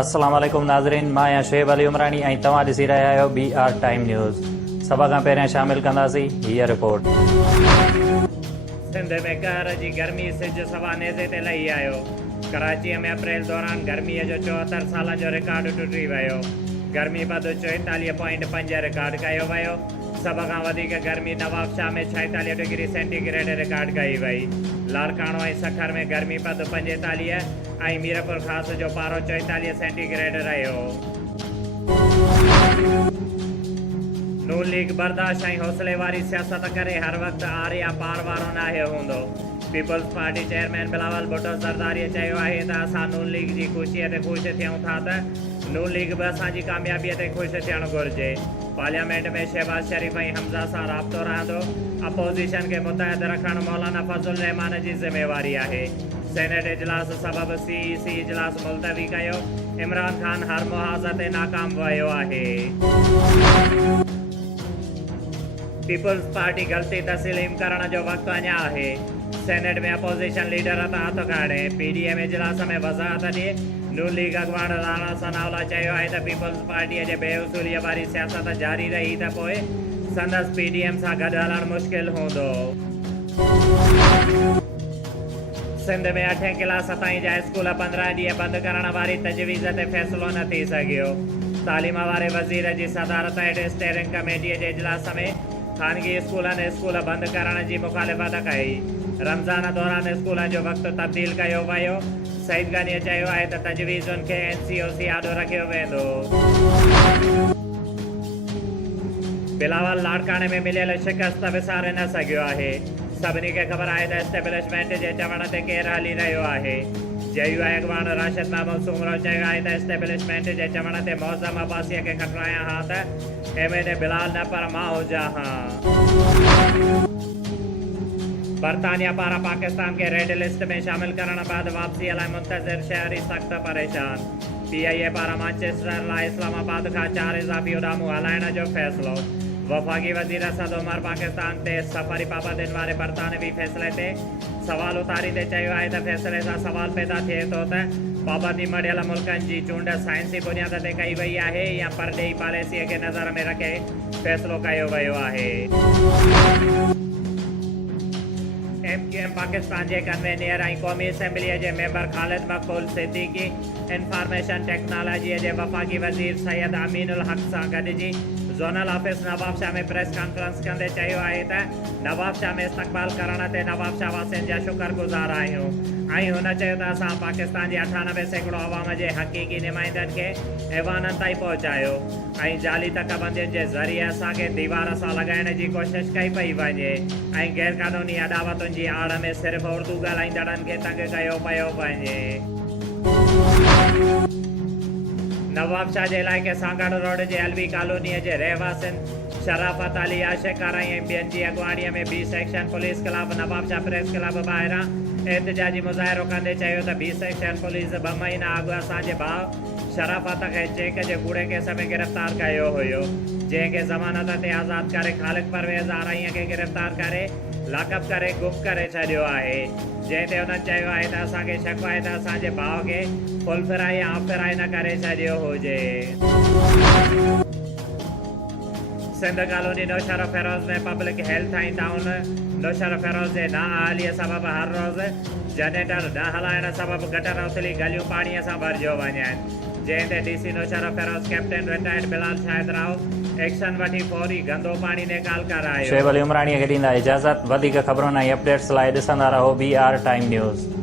अस्सलाम वालेकुम नाज़रीन, मां आहियां शुएब अली उमरानी ऐं तव्हां ॾिसी रहिया आहियो BR टाइम न्यूज़। सभ खां पहिरियां शामिल कंदासीं हीअ रिपोर्ट। सिंध में कहर जी गर्मी सिज सवा नेज़े ते लही आयो। कराची में अप्रैल दौरान गर्मीअ जो 74 सालनि जो रिकॉर्ड टुटी वियो। गर्मी पद 44.5 रिकॉर्ड कयो वियो। सभ खां वधीक गर्मी नवाबशाह में 46 डिग्री सेंटीग्रेड रिकॉर्ड कई वई। लाड़काणो ऐं सखर में गर्मी पद 45 ऐं मीरपुर ख़ास जो पारो 44 सेंटीग्रेड रहियो। नून लीग बर्दाश्त ऐं हौसले वारी सियासत करे हर वक़्तु आर या पार वारो नाहे हूंदो। Peoples party chairman Bilawal Bhutto ज़रदारीअ चयो आहे त असां नून लीग जी ख़ुशीअ ते ख़ुशि थियूं था त नून लीग बि असांजी कामयाबीअ ते ख़ुशि थियणु घुरिजे। पार्लियामेंट में शहबाज शरीफ़ ऐं हमज़ा सां राब्तो रहंदो। अपोज़िशन खे मुतहद रखणु मौलाना फज़लुर रहमान जी ज़िम्मेवारी आहे। सेनेट इजलास सबबि CEC इजलास मुलतवी कयो। इमरान ख़ान हर मुहाज़ ते नाकाम वियो आहे। पीपल्स पार्टी ग़लती तस्लीम करण जो वक़्तु अञा आहे। सेनेट में अपोज़िशन लीडर त हथ खणे PDM इजलास में वज़ाहत ॾिए। नून लीग अॻवान राणा सनाउल्ला चयो आहे त पीपल्स पार्टीअ जे बेउसूलीअ वारी सियासत जारी रही त पोइ संदसि PDM सां गॾु हलणु मुश्किल हूंदो। सिंध में 8 क्लास ताईं जा स्कूल 15 ॾींहं बंदि करण वारी तजवीज़ ते फ़ैसिलो न थी सघियो। तालीम वारे वज़ीर जी सदारत हेठि स्टेयरिंग कमेटीअ जे इजलास में ख़ानगी स्कूलनि स्कूल बंदि करण जी मुखालिफ़त कई। रमज़ान दौरान स्कूलनि जो वक़्तु तब्दील कयो वियो। सईद गनीअ चयो आहे त तजवीज़ुनि खे NCOC आॾो रखियो वेंदो। बिलावल लाड़काणे में मिलियल शिकस्त विसारे न सघियो आहे। सभिनी खे ख़बर आहे त एस्टेब्लिशमेंट जे चवण ते केरु हली रहियो आहे। JUI अॻवान राशिद महमूद सूमरो चयो आहे त एस्टेब्लिशमेंट जे चवण ते मौज़म अब्बासीअ खे खटरायां हा त एमएनए बिलाल न पर मां हुजां हा। बरतानिया पारां पाकिस्तान खे रेड लिस्ट में शामिल करण बैदि वापसीअ लाइ मुंतज़िर शहरी सख़्त परेशान। PIA पारां मैनचेस्टर लाइ इस्लामाबाद खां 4 इज़ाफ़ी उॾामूं हलाइण जो फ़ैसिलो। वफ़ाक़ी वज़ीर असद उमर पाकिस्तान ते सफ़री पाबंदियुनि वारे बरतानवी फ़ैसिले ते सवाल उथारी ते चयो आहे त फ़ैसिले सां सवाल पैदा थिए थो त पाबंदी मढ़ियल मुल्कनि जी चूंड साइंसी बुनियाद ते कई वई आहे या परॾेही पॉलिसीअ खे नज़र में रखे फ़ैसिलो कयो वियो आहे। MQM पाकिस्तान जे कन्वेनियर ऐं क़ौमी असेंबलीअ जे मेंबर ख़ालिद मक़बूल सिद्दीकी इंफॉर्मेशन टेक्नोलॉजीअ जे वफ़ाक़ी वज़ीर सैयद अमीनुल हक़ सां गॾिजी ज़ोनल ऑफिस नवाबशाह में प्रेस कॉन्फ्रेंस कंदे चयो आहे त नवाबशाह में इस्तक़बाल करण ते नवाबशाह वासियुनि जा शुक्रगुज़ार आहियूं ऐं हुन चयो त असां पाकिस्तान जे 98% अवाम जे हक़ीक़ी नुमाइंदनि खे ऐवाननि ताईं पहुचायो ऐं जाली तकबंदियुनि जे ज़रिए असांखे दीवार सां लॻाइण जी कोशिशि कई पई वञे ऐं गैर क़ानूनी अदावतुनि जी आड़ में सिर्फ़ु उर्दू ॻाल्हाईंदड़नि खे तंग कयो पियो वञे। नवाबशाह जे इलाइक़े सांगड़ रोड जे LV कॉलोनीअ जे रहवासियुनि शराफ़त अली आशिक़ार ऐं ॿियनि जी अॻवानीअ में B सेक्शन पुलिस ख़िलाफ़ नवाबशाह प्रेस क्लब ॿाहिरां एहतिजाजी मुज़ाहिरो कंदे चयो त B सेक्शन पुलिस 2 महीना अॻु असांजे भाउ शराफ़त खे चेक जे कूड़े केस में गिरफ़्तार कयो हुयो, जंहिंखे ज़मानत ते आज़ादु करे ख़ालिद परवेज़ आरईअ खे गिरफ़्तार करे लाकअप करे गुम करे छॾियो आहे। जंहिं ते हुननि चयो आहे त असांखे शक आहे त असांजे भाउ खे फुलफिराई या आफ़िराई न करे छॾियो हुजे। सिंध कॉलोनी नौशर फेरोज़ में पब्लिक हेल्थ ऐं टाउन नौशर फेरोज़ जे नाअहलीअ सबबि हर रोज़ जनरेटर न हलाइण सबबि गटर उथली गलियूं पाणीअ सां भरिजियो वञनि, जंहिं ते DC नौशर फेरोज़ कैप्टन रिटायर्ड बिलाल शाहिद राव एक्शन वठी फौरी गंदो पाणी निकाल करायो। शुएब अली उमरानीअ खे ॾींदा इजाज़त। वधीक ख़बरुनि ऐं अपडेट्स लाइ ॾिसंदा रहो BR टाइम न्यूज़।